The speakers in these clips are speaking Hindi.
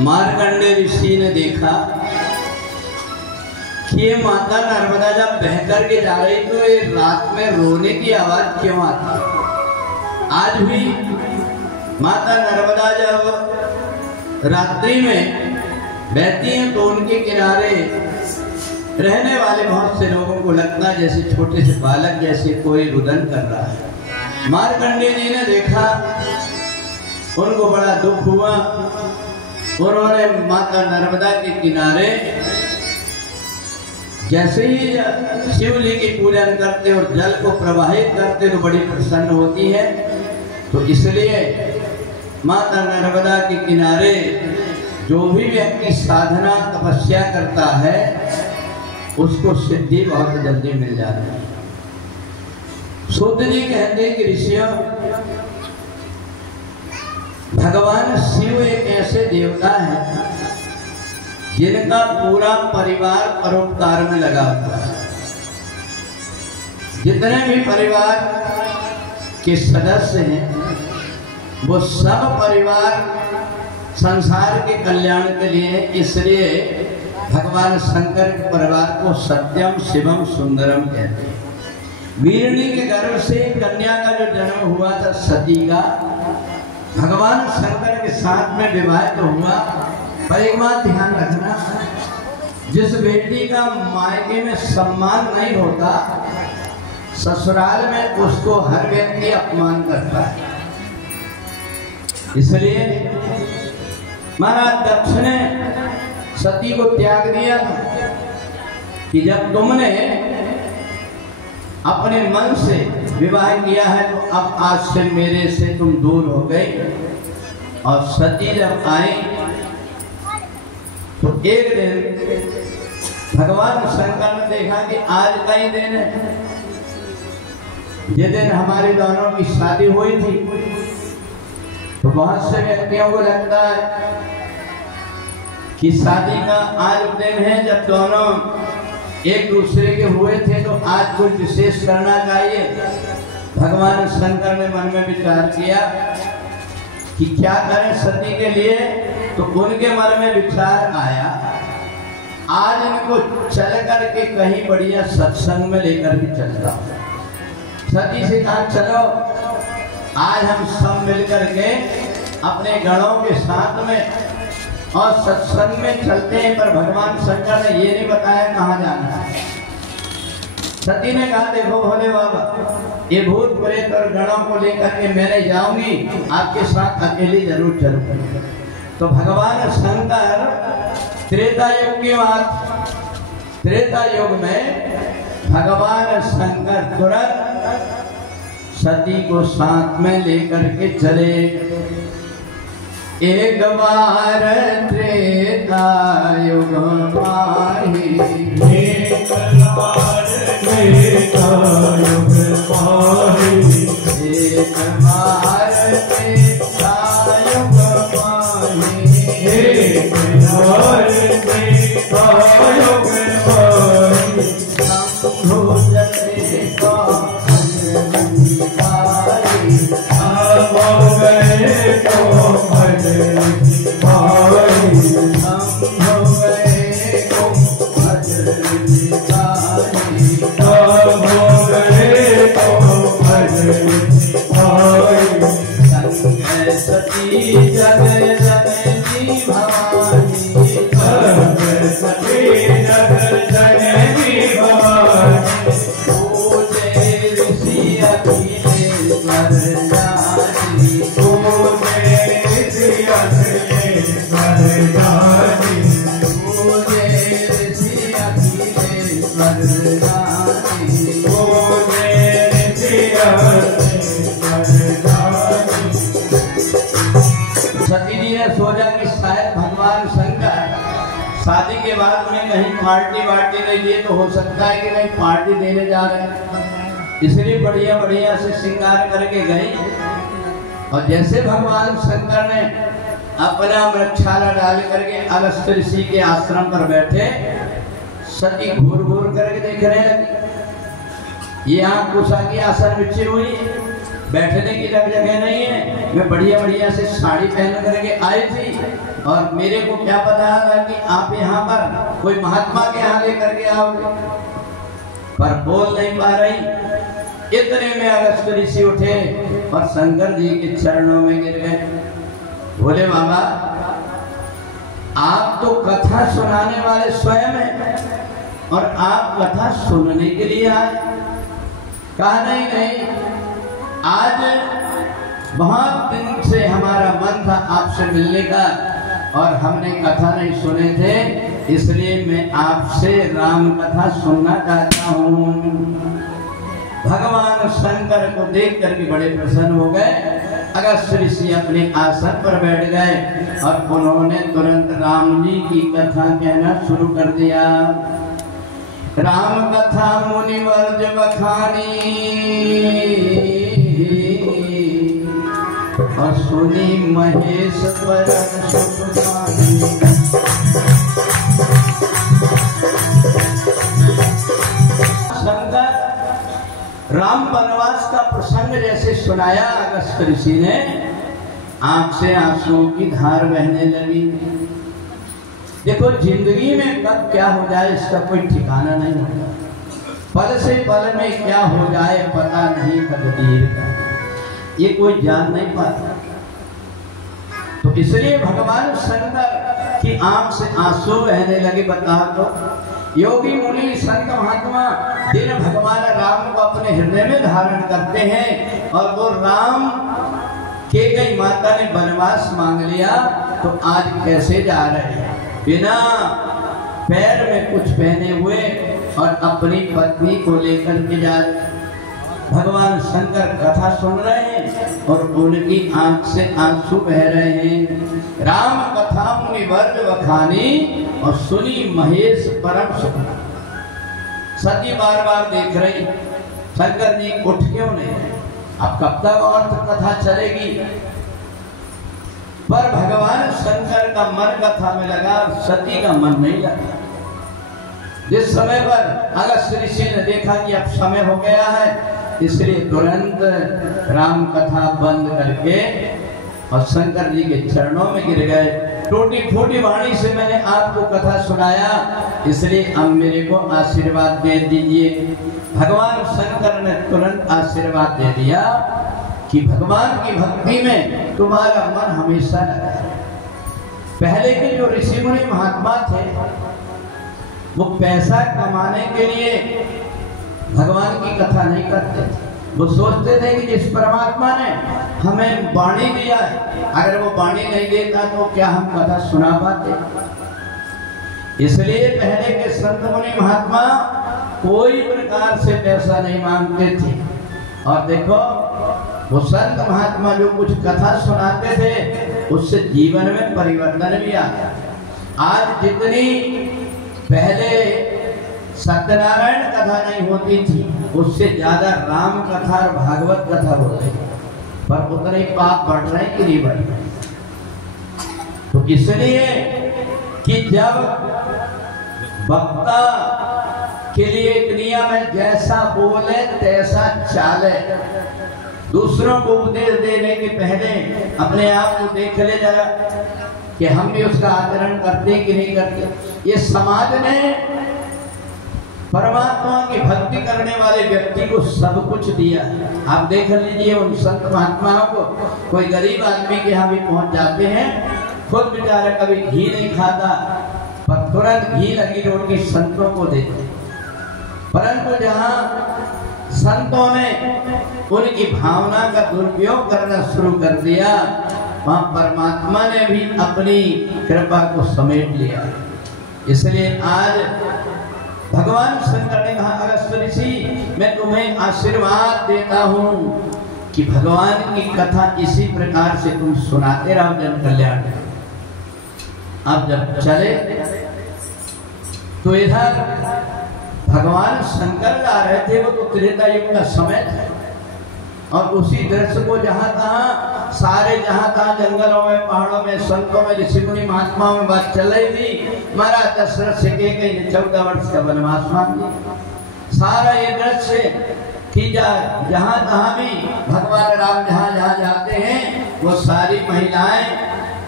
मार्कंडेय ऋषि ने देखा कि ये माता नर्मदा जब बह करके जा रही तो ये रात में रोने की आवाज क्यों आती। आज भी माता नर्मदा जब रात्रि में बहती हैं तो उनके किनारे रहने वाले बहुत से लोगों को लगता है जैसे छोटे से बालक जैसे कोई रुदन कर रहा है। मार्कंडेय जी ने देखा, उनको बड़ा दुख हुआ। उन्होंने माता नर्मदा के किनारे जैसे ही शिव जी की पूजन करते और जल को प्रवाहित करते तो बड़ी प्रसन्न होती है। तो इसलिए माता नर्मदा के किनारे जो भी व्यक्ति साधना तपस्या करता है उसको सिद्धि बहुत जल्दी मिल जाती है। सूत जी कहते हैं कि ऋषियों, भगवान शिव एक ऐसे देवता है जिनका पूरा परिवार परोपकार में लगा हुआ है। जितने भी परिवार के सदस्य हैं वो सब परिवार संसार के कल्याण के लिए, इसलिए भगवान शंकर के परिवार को सत्यम शिवम सुंदरम कहते हैं। वीरणी के गर्भ से कन्या का जो जन्म हुआ था सती का, भगवान शंकर के साथ में विवाह तो हुआ, पर एक बात ध्यान रखना, जिस बेटी का मायके में सम्मान नहीं होता ससुराल में उसको हर व्यक्ति अपमान करता है। इसलिए महाराज दक्ष ने सती को त्याग दिया था कि जब तुमने अपने मन से विवाह किया है तो अब आज से मेरे से तुम दूर हो गए। और सती जब आई तो एक दिन भगवान शंकर ने देखा कि आज का ही दिन है, जिस दिन हमारी दोनों की शादी हुई थी। तो बहुत से व्यक्तियों को लगता है कि शादी का आज दिन है जब दोनों एक दूसरे के हुए थे तो आज कुछ विशेष करना चाहिए। भगवान शंकर ने मन में विचार किया कि क्या करें सती के लिए। तो उनके मन में विचार आया, आज इनको चल करके कहीं बढ़िया सत्संग में लेकर के चलता हूं। सती से कहा चलो आज हम सब मिलकर के अपने गणों के साथ में और सत्संग में चलते हैं। पर भगवान शंकर ने ये नहीं बताया कहाँ जाना है। सती ने कहा देखो भोले बाबा, ये भूत प्रेत और गणों को लेकर के मैं नहीं जाऊंगी, आपके साथ अकेले जरूर चलूंगी। तो भगवान शंकर त्रेता युग की बात, त्रेता युग में भगवान शंकर तुरंत सती को साथ में लेकर के चले। एक बार त्रेता युग माही, एक बार त्रेता युग माही, एक बार त्रेता युग माही, एक बार त्रेता युग माही, शंभु जने का शादी के बाद में कहीं पार्टी वार्टी नहीं दिए तो हो सकता है कि नहीं पार्टी देने जा रहे हैं, इसलिए बढ़िया बढ़िया से श्रृंगार करके गई। और जैसे भगवान शंकर ने अपना वृक्षाला डाल करके अगस्त्य ऋषि के आश्रम पर बैठे, सती घूर घूर करके देखने लगी। ये आंख कुशा की आसन बिछी हुई, बैठने की जगह नहीं है। मैं बढ़िया बढ़िया से साड़ी पहन करके आई थी और मेरे को क्या पता था कि आप यहाँ पर कोई महात्मा के यहाँ लेकर के आओगे, पर बोल नहीं पा रही। इतने में अगस्त ऋषि उठे और शंकर जी के चरणों में गिर गए। बोले बाबा आप तो कथा सुनाने वाले स्वयं हैं और आप कथा सुनने के लिए आए। कहा नहीं, आज बहुत दिन से हमारा मन था आपसे मिलने का और हमने कथा नहीं सुने थे, इसलिए मैं आपसे राम कथा सुनना चाहता हूँ। भगवान शंकर को देख करके बड़े प्रसन्न हो गए। अगस्त ऋषि अपने आसन पर बैठ गए और उन्होंने तुरंत राम जी की कथा कहना शुरू कर दिया। राम कथा मुनिवर्ज बखानी और सुनी महेश परम सुखमानी। शंकर राम वनवास का प्रसंग जैसे सुनाया अगस्त ऋषि ने, आंख से आंसुओं की धार बहने लगी। देखो जिंदगी में कब क्या हो जाए इसका कोई ठिकाना नहीं होता। पल से पल में क्या हो जाए पता नहीं तकदीर का, ये कोई जान नहीं पाता। तो इसलिए भगवान शंकर की आंख से आंसू बहने लगे। बता तो योगी मुनि संत महात्मा दिन भगवान राम को अपने हृदय में धारण करते हैं और वो राम के कई माता ने वनवास मांग लिया तो आज कैसे जा रहे हैं बिना पैर में कुछ पहने हुए और अपनी पत्नी को लेकर के जा रहे। भगवान शंकर कथा सुन रहे हैं और उनकी आंख से आंसू बह रहे हैं। राम कथा मुनिवर्ज बखानी और सुनी महेश परम सुख। सती बार बार देख रही शंकर जी उठ क्यों नहीं, अब कब तक और कथा चलेगी। पर भगवान शंकर का मन कथा में लगा, सती का मन नहीं लगा। जिस समय पर अगस्त ऋषि ने देखा कि अब समय हो गया है, इसलिए तुरंत राम कथा बंद करके और शंकर जी के चरणों में गिर गए। टूटी फूटी वाणी से मैंने आपको कथा सुनाया, इसलिए अब मेरे को आशीर्वाद दे दीजिए। भगवान शंकर ने तुरंत आशीर्वाद दे दिया कि भगवान की भक्ति में तुम्हारा मन हमेशा लगा है। पहले के जो ऋषि मुनि महात्मा थे वो पैसा कमाने के लिए भगवान की कथा नहीं करते थे। वो सोचते थे कि जिस परमात्मा ने हमें वाणी दिया है, अगर वो वाणी नहीं देता तो क्या हम कथा सुना पाते। इसलिए पहले के संत मुनि महात्मा कोई प्रकार से पैसा नहीं मांगते थे। और देखो वो संत महात्मा जो कुछ कथा सुनाते थे उससे जीवन में परिवर्तन भी आया। आज जितनी पहले सत्यनारायण कथा नहीं होती थी, उससे ज्यादा राम कथा और भागवत कथा हो रही, पर उतने पाप बढ़ रहे कि नहीं बढ़ रहे। तो इसलिए कि जब वक्ता के लिए एक नियम है, जैसा बोले तैसा चाले। दूसरों को उपदेश देने के पहले अपने आप को देख ले जरा कि हम भी उसका आचरण करते कि नहीं करते। ये समाज ने परमात्मा की भक्ति करने वाले व्यक्ति को सब कुछ दिया। आप देख लीजिए उन संत महात्माओं को, कोई गरीब आदमी के यहाँ भी पहुंच जाते हैं, खुद बेचारा कभी घी नहीं खाता पर तुरंत घी लगी रोटी संतों को देते। परंतु जहाँ संतों ने उनकी भावना का दुरुपयोग करना शुरू कर दिया, वहां परमात्मा ने भी अपनी कृपा को समेट लिया। इसलिए आज भगवान शंकर ने कहा, अगस्त ऋषि मैं तुम्हें आशीर्वाद देता हूं कि भगवान की कथा इसी प्रकार से तुम सुनाते रहो जन कल्याण। अब जब चले तो इधर भगवान शंकर जा रहे थे, वो तो त्रेता युग का समय था और उसी दृश्य को जहां तहां सारे जहां तहां जंगलों में पहाड़ों में संतों में ऋषि मुनि महात्माओं में बात चल रही थी। महाराज दशरथ से कई 14 वर्ष का वनवास मांग लिया। सारा ये दृश्य कि जहाँ तहाँ भी भगवान राम जहाँ जहाँ जाते हैं वो सारी महिलाएं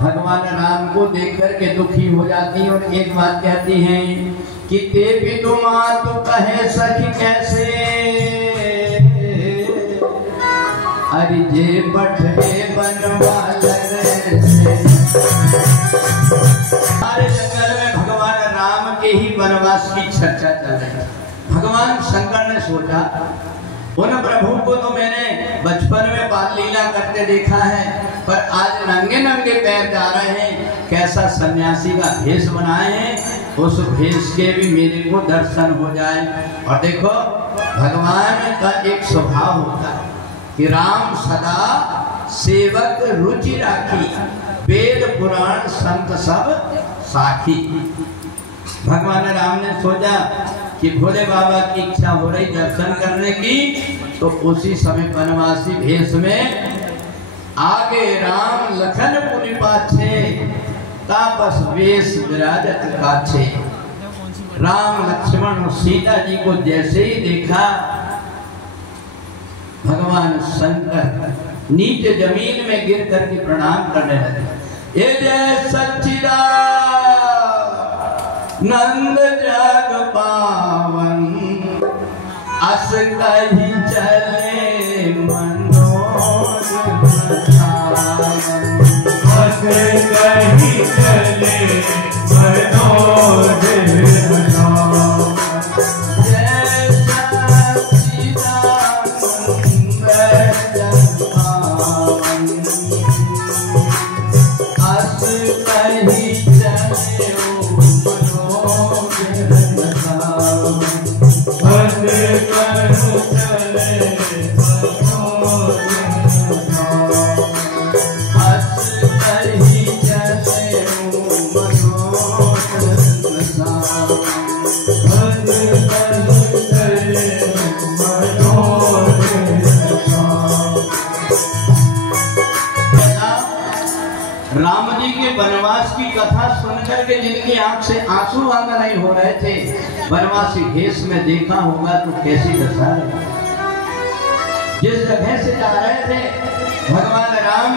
भगवान राम को देख कर के दुखी हो जाती हैं और एक बात कहती हैं कि ते भी तुम तो कहे सखी कैसे, अरे जे बठे बनवाले सारे जंगल में भगवान राम के ही वनवास की चर्चा चल रही है। भगवान शंकर ने सोचा उन प्रभु को तो मैंने बचपन में बाल लीला करते देखा है, पर आज नंगे नंगे पैर जा रहे हैं, कैसा सन्यासी का भेष बनाए हैं, उस भेष के भी मेरे को दर्शन हो जाए। और देखो भगवान का एक स्वभाव होता है कि राम सदा सेवक रुचि राखी, वेद पुराण संत सब साखी। भगवान राम ने सोचा कि भोले बाबा की इच्छा हो रही दर्शन करने की, तो उसी समय वनवासी भेष में आगे राम लखन पुनि पाछे, तापस वेश विराजत काछे। राम लक्ष्मण और सीता जी को जैसे ही देखा, भगवान शंकर नीचे जमीन में गिर करके प्रणाम करने लगे। ये जय सच्चिदानंद जग पावन, अस कही चले मनोज अस कही चले मनोज। राम जी के वनवास की कथा सुनकर के जिनकी आंख से आंसू आना नहीं हो रहे थे, वनवासी भेष में देखा होगा तो कैसी दशा है। जिस जगह से जा रहे थे भगवान राम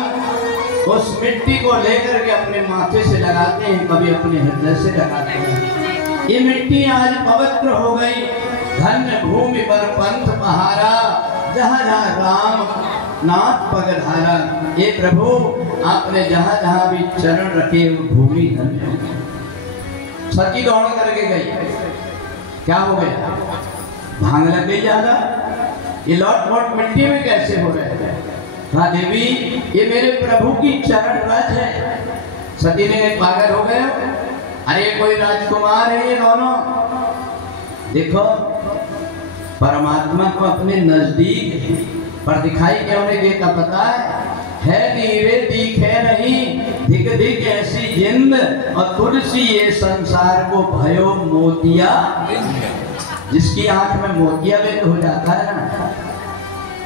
उस मिट्टी को लेकर के अपने माथे से लगाते हैं, कभी अपने हृदय से लगाते हैं। ये मिट्टी आज पवित्र हो गई, धन्य भूमि पर पंथ पहारा, जहाँ जहाँ राम नाथ पगधारा। ये प्रभु आपने जहाँ जहाँ भी चरण रखे वो भूमि धन्य हो गई। सती दौड़ करके गई, क्या हो गया, भांग लग गई ज्यादा, ये लौट लौट मिट्टी में कैसे हो रहे थे। हाँ देवी, ये मेरे प्रभु की चरण रज है। सती ने पागल हो गए, अरे कोई राजकुमार है ये दोनों। देखो परमात्मा को अपने नजदीक पर दिखाई क्यों नहीं देता पता है नीरे दिखे नहीं, दिख दिख ऐसी जिंद, और तुलसी ये संसार को भयो मोतिया। जिसकी आंख में मोतिया वेद हो जाता है ना,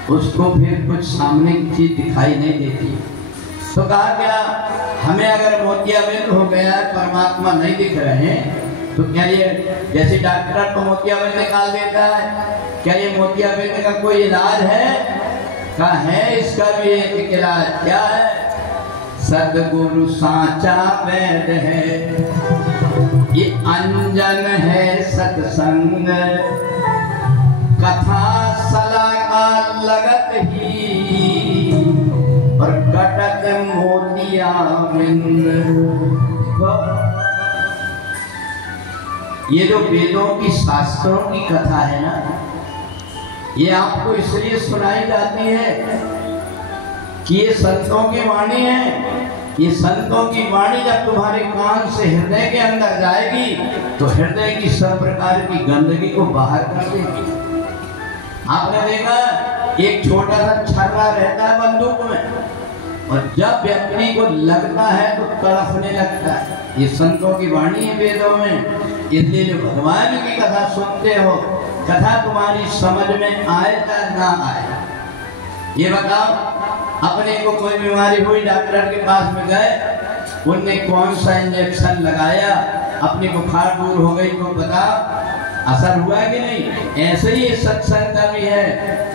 उसको फिर कुछ सामने की चीज दिखाई नहीं देती। तो कहा क्या, हमें अगर मोतिया वेद हो गया, परमात्मा नहीं दिख रहे हैं, तो क्या ये जैसे डॉक्टर को मोतिया वेद निकाल देता है, क्या ये मोतिया वेद का कोई इलाज है? का है इसका भी एक इलाज। क्या है? सदगुरु सांचा वैद है, ये अंजन है सत्संग, कथा सलाह लगत ही, और कटक मोतिया बिंद। ये जो वेदों की शास्त्रों की कथा है ना, ये आपको इसलिए सुनाई जाती है कि ये संतों की वाणी है। ये संतों की वाणी जब तुम्हारे कान से हृदय के अंदर जाएगी, तो हृदय की सब प्रकार की गंदगी को बाहर कर देगी। आपने देखा एक छोटा सा छर्रा रहता है बंदूक में, और जब व्यक्ति को लगता है तो तड़फने लगता है। ये संतों की वाणी है वेदों में। इसलिए जो भगवान की कथा सुनते हो, कथा तुम्हारी समझ में आए या ना आए, ये बताओ। अपने को कोई बीमारी हुई, डॉक्टर के पास में गए, उनने कौन सा इंजेक्शन लगाया, अपनी बुखार दूर हो गई तो बताओ। असर हुआ कि नहीं? ऐसे ही सत्संग का भी है,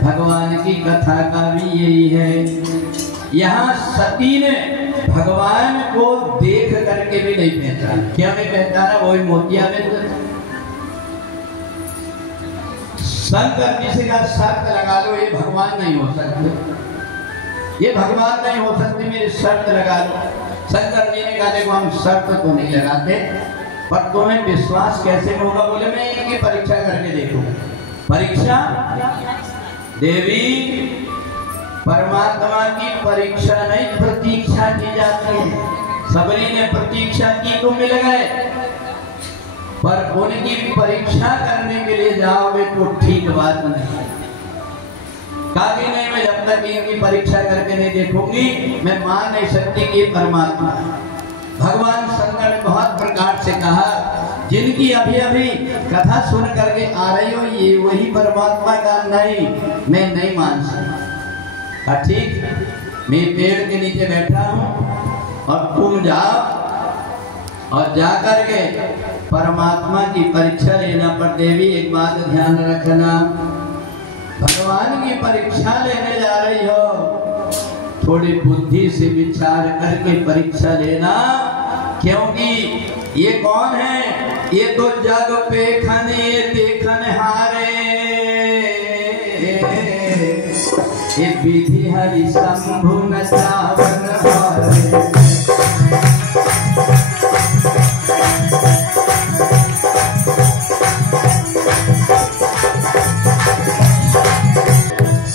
भगवान की कथा का भी यही है। यहाँ सती ने भगवान को देख करके भी नहीं पहचाना। क्या नहीं पहचाना? वही मोतियाबिंद। शंकर जी से का शर्त लगा लो, ये भगवान नहीं हो सकते, ये भगवान नहीं हो सकते, मेरी शर्त लगा लो। शंकर जी ने कहा देखो हम शर्त तो नहीं लगाते, पर तुम्हें विश्वास कैसे होगा? बोले मैं इनकी परीक्षा करके देखूं। परीक्षा? देवी परमात्मा की परीक्षा नहीं, प्रतीक्षा की जाती है। सबरी ने प्रतीक्षा की तो मिल गए, पर उनकी परीक्षा करने के लिए जाओगे तो ठीक बात नहीं। कहा नहीं, मैं जब तक इनकी परीक्षा करके नहीं देखूंगी मैं मान नहीं सकती कि परमात्मा। भगवान शंकर ने बहुत प्रकार से कहा, जिनकी अभी अभी कथा सुन करके आ रही हो ये वही परमात्मा का नहीं, मैं नहीं मान सकता। ठीक, मैं पेड़ के नीचे बैठा हूँ और तुम जाओ और जाकर के परमात्मा की परीक्षा लेना। पर देवी एक बात ध्यान रखना, भगवान की परीक्षा लेने जा रही हो, थोड़ी बुद्धि से विचार करके परीक्षा लेना, क्योंकि ये कौन है? ये तो जग पे खने देखन हारे, ये विधि हरि शंभु न सावन हारे।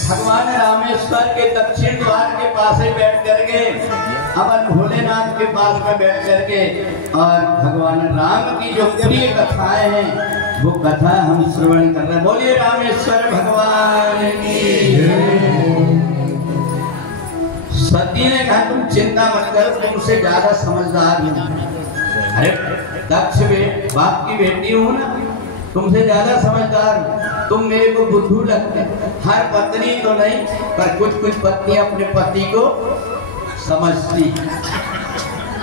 भगवान रामेश्वर के दक्षिण द्वार के पास ही बैठ करके, अपन भोलेनाथ के पास में बैठ करके, और भगवान राम की जो प्रिय कथाएं हैं वो कथा हम श्रवण कर रहे हैं। बोलिए रामेश्वर भगवान की। सती ने कहा तुम चिंता मत करो, तुमसे ज्यादा समझदार हूं। अरे दक्ष बाप की बेटी हो ना, तुमसे ज्यादा समझदार, तुम मेरे को बुद्धू लगते। हर पत्नी तो नहीं, पर कुछ कुछ पत्नी अपने पति को समझती।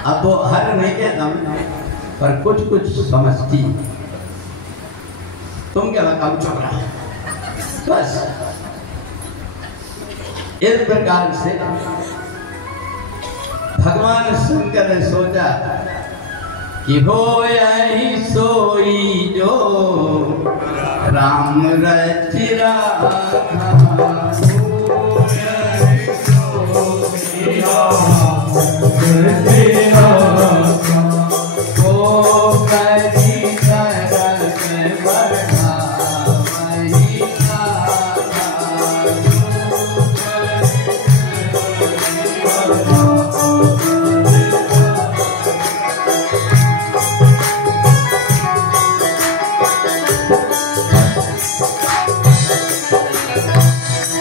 अब वो हर नहीं कहता पर कुछ कुछ समझती। तुम क्या बताओ? चुप रहा बस। इस प्रकार से भगवान शंकर ने सोचा कि हो यही सोई जो राम रच राखा,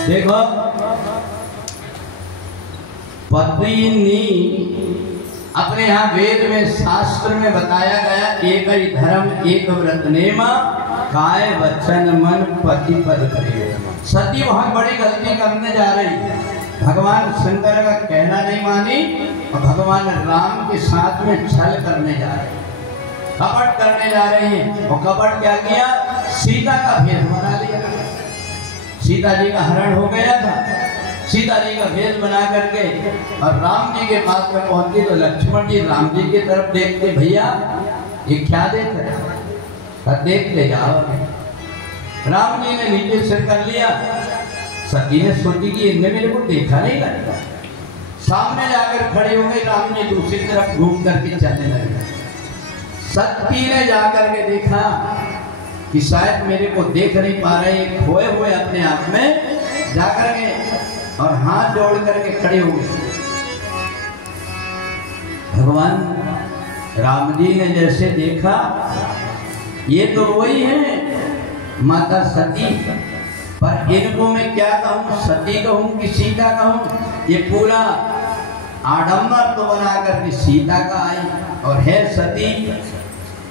देखो पत्नी अपने यहाँ वेद में शास्त्र में बताया गया, एक ही धर्म एक व्रत नेमा, काय वचन मन पति पद प्रेम। सती बहुत बड़ी गलती करने जा रही, भगवान शंकर का कहना नहीं मानी और भगवान राम के साथ में छल करने जा रही, कपट करने जा रही है। और कपट क्या किया? सीता का भेष बना लिया। सीता जी का हरण हो गया था, सीता जी का भेष बना करके और राम जी के पास में पहुंची तो लक्ष्मण जी राम जी की तरफ देखते, भैया ये क्या देख रहे? देख ले जाओ। राम जी ने नीचे सिर कर लिया। सती ने सोची कि इनने मेरे को देखा नहीं लगता, सामने जाकर खड़े हो गए। राम जी दूसरी तरफ घूम करके चलने लगे। सती ने जाकर के देखा कि शायद मेरे को देख नहीं पा रहे, खोए हुए अपने आप में जाकर के और हाथ जोड़ करके खड़े हो गए। भगवान राम जी ने जैसे देखा ये तो वही है माता सती, पर इनको मैं क्या कहूँ, सती कहूँ कि सीता कहूँ? ये पूरा आडंबर तो बना करके सीता का आई और है सती,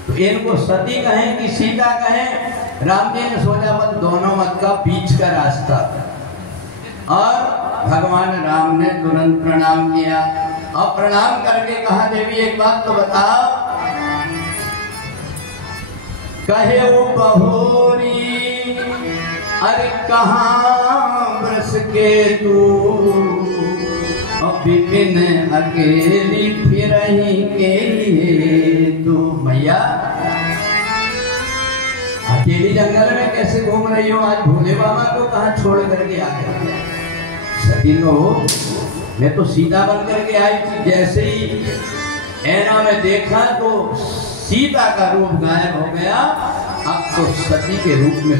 तो इनको सती कहें कि सीता कहें? राम जी ने सोचा मत दोनों मत का बीच का रास्ता, और भगवान राम ने तुरंत प्रणाम किया और प्रणाम करके कहा, देवी एक बात तो बताओ, कहे वो बहोरी अरे कहाँ बरस के तू विपिन अकेली फिर के तू मैया अकेली जंगल में कैसे घूम रही हो? आज भोले बाबा को कहाँ छोड़ करके आ गए? सती नो मैं तो सीता बन करके आई थी, जैसे ही ऐना में देखा तो सीता का रूप गायब हो गया, अब तो सती के रूप में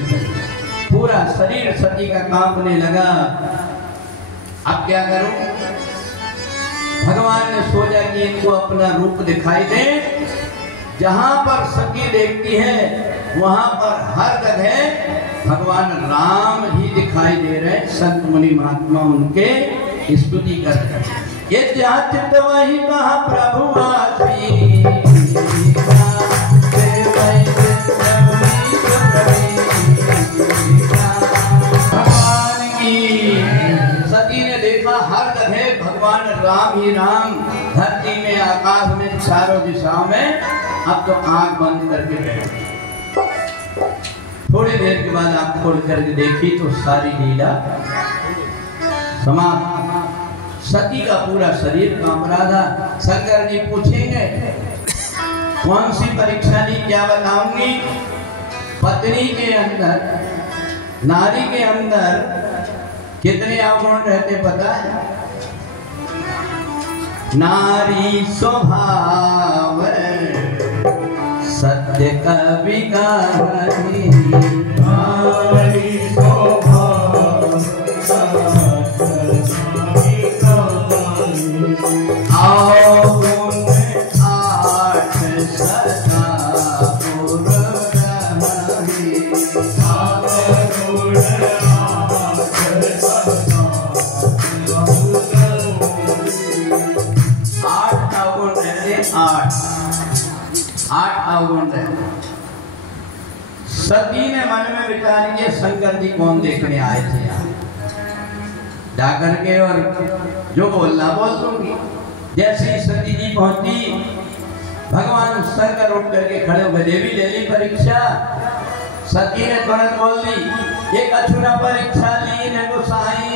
पूरा शरीर सती का कांपने लगा। अब क्या करूं? भगवान ने सोचा कि इनको अपना रूप दिखाई दे। जहां पर सती देखती है वहां पर हर जगह भगवान राम ही दिखाई दे रहे। संत मुनि महात्मा उनके स्तुति करते हैं। ये जहाँ चित्त वही कहा प्रभु आसी भगवान की। सती ने देखा हर जगह भगवान राम ही राम, धरती में आकाश में चारों दिशाओं में। अब तो आंख बंद करके बैठ। थोड़ी देर के बाद आप खोल करके देखी तो सारी लीला समाप्त। सती का पूरा शरीर कांप रहा था। शंकर जी पूछेंगे कौन सी परीक्षा ली? क्या बताऊंगी? पत्नी के अंदर, नारी के अंदर कितने अवगुण रहते पता है? नारी स्वभाव सत्य कवि गाही, नारी स्वभाव अवगुण आठ सदा पुर रही, अवगुण आठ अवगुण रहते, आठ अवगुण रहते। सती ने मन में विचार किया शंकर जी कौन देखने आए थे यहाँ जाकर के, और जो बोलना बोल दूंगी। जैसे ही सती जी पहुंची भगवान शंकर उठ करके खड़े हो गए। देवी ले ली परीक्षा। सती ने तुरंत बोल दी एक अछूना परीक्षा ली न गोसाई,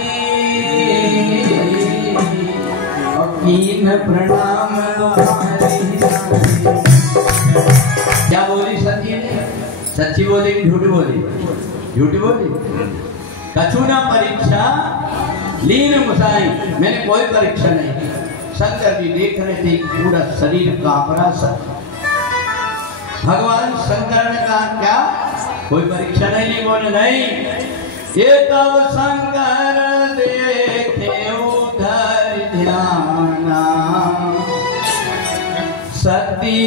और कीन प्रणाम क्या बोली सती ने? सच्ची बोली कि झूठ बोली? झूठ बोली। कछूना परीक्षा लीन गोसाई, मैंने कोई परीक्षा नहीं की। शंकर जी देख रहे थे पूरा शरीर कांप रहा। भगवान शंकर ने कहा क्या कोई परीक्षा नहीं ली? बोले नहीं। ये तब शंकर देखे उधर ध्याना, सती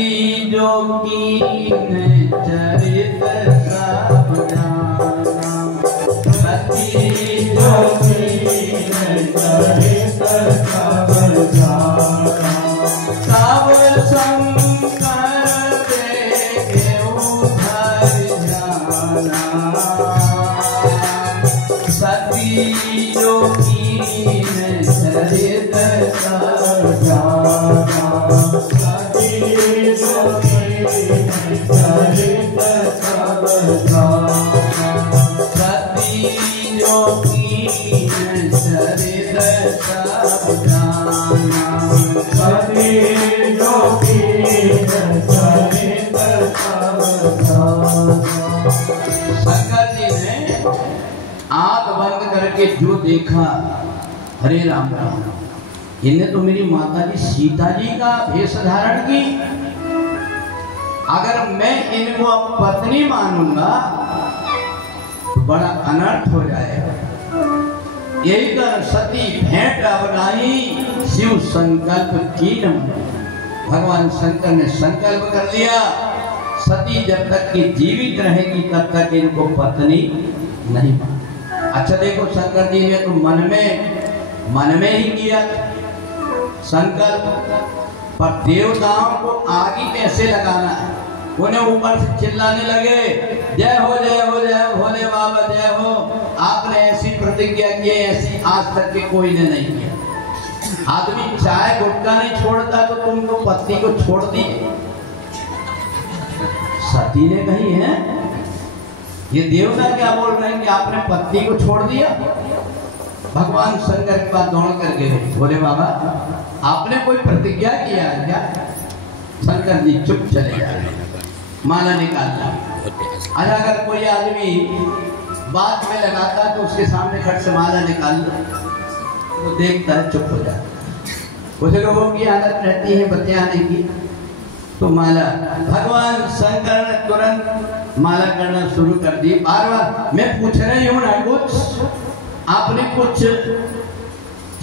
जो कीन चरित सब जाना, सती जो कीन चरित सब जाना, सब शंकर देखे उधर जाना, सती जो कीन चरित सब जाना, सती जो कीन चरित सब जाना, सती जो कीन चरित सब जाना, सती जो कीन चरित सब जाना। शंकर जी ने आंख बंद करके जो देखा, हरे राम राम, इन्हें तो मेरी माता जी सीता जी का भेष धारण की। अगर मैं इनको अब पत्नी मानूंगा तो बड़ा अनर्थ हो जाएगा। यही कर सती भेंट अपनाई, शिव संकल्प कीन। भगवान शंकर ने संकल्प कर लिया सती जब तक कि जीवित रहेगी तब तक इनको पत्नी नहीं माना। अच्छा देखो शंकर जी ने तो मन में ही किया संकल्प, पर देवताओं को आगे कैसे लगाना है? उन्हें ऊपर से चिल्लाने लगे जय हो जय हो जय हो भोले बाबा जय हो। आपने ऐसी प्रतिज्ञा की, ऐसी आज तक के कोई ने नहीं किया। आदमी चाय गुटखा नहीं छोड़ता तो तुम तो पत्नी को छोड़ दी। सती ने कही है। ये देवता क्या बोल रहे हैं कि आपने पत्नी को छोड़ दिया। भगवान शंकर के पास दौड़ करके गए, बोले बाबा आपने कोई प्रतिज्ञा किया है क्या? शंकर जी चुप चले जाए, माला निकालना। आज अगर कोई आदमी बात में लगाता तो उसके सामने खट से माला निकाल तो देखता है, चुप हो जाता। कुछ लोगों की आदत रहती है बतियाने की, तो माला भगवान शंकर ने तुरंत माला करना शुरू कर दी। बार बार मैं पूछ रही हूँ ना, कुछ आपने कुछ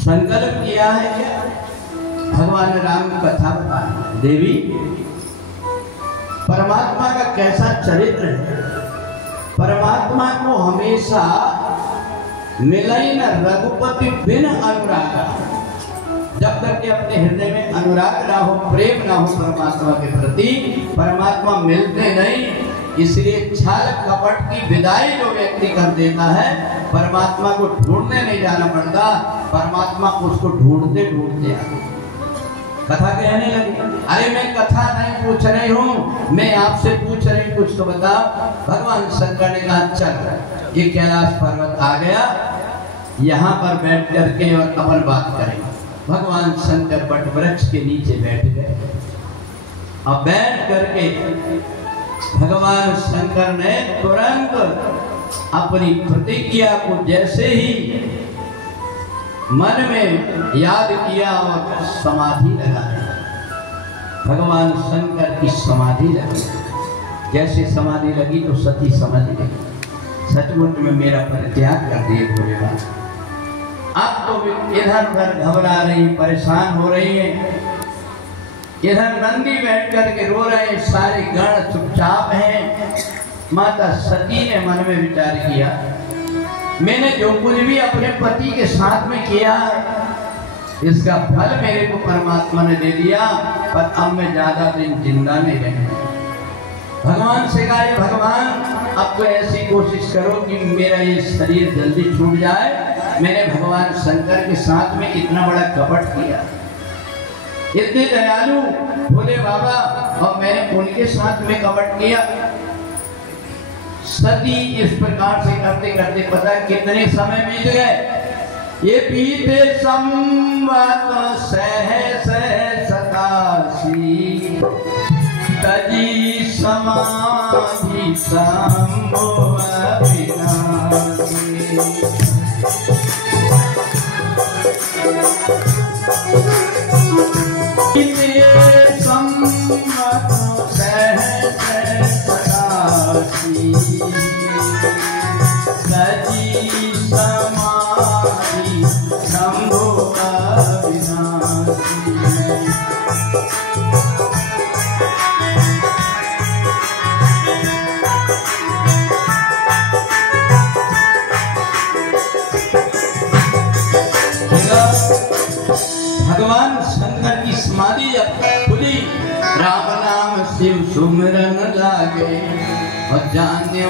संकल्प किया है क्या? भगवान राम की कथा बता, देवी परमात्मा का कैसा चरित्र है। परमात्मा को हमेशा मिलाई न रघुपति बिन अनुरागा। जब तक कि अपने हृदय में अनुराग ना हो, प्रेम ना हो परमात्मा के प्रति, परमात्मा मिलते नहीं। इसलिए छल कपट की विदाई जो व्यक्ति कर देता है, परमात्मा को ढूंढने नहीं जाना पड़ता, परमात्मा उसको ढूंढते ढूंढते आता। कथा कहने लगी, अरे मैं कथा नहीं पूछ रही हूँ, मैं आपसे पूछ रही कुछ तो बताओ। भगवान शंकर ने कहा चल, ये कैलाश पर्वत आ गया, यहाँ पर बैठ करके और कमल बात करेंगे। भगवान शंकर वट वृक्ष के नीचे बैठ गए। अब बैठ करके भगवान शंकर ने तुरंत अपनी प्रतिज्ञा को जैसे ही मन में याद किया और समाधि लगाई। भगवान शंकर की समाधि लगी। जैसे समाधि लगी तो सती समझ गई, सचमुच में मेरा परित्याग कर दिए भोलेनाथ। अब तो इधर उधर घबरा रही, परेशान हो रही है। इधर नंदी बैठ करके रो रहे हैं, सारे गण चुपचाप हैं। माता सती ने मन में विचार किया, मैंने जो कुछ भी अपने पति के साथ में किया है, इसका फल मेरे को परमात्मा ने दे दिया, पर अब मैं ज्यादा दिन जिंदा नहीं रहूंगा। भगवान से कहा, भगवान अब तो ऐसी कोशिश करो कि मेरा ये शरीर जल्दी छूट जाए। मैंने भगवान शंकर के साथ में इतना बड़ा कपट किया, इतने दयालु भोले बाबा, और मैंने उनके साथ में कपट किया। सती इस प्रकार से करते करते पता कितने समय बीत गए। ये बीते संवत सहस 87, तजी समाधि संभव विनाशी। भगवान शंकर की समाधि जब खुली, राम नाम शिव सुमिरन लागे और जाने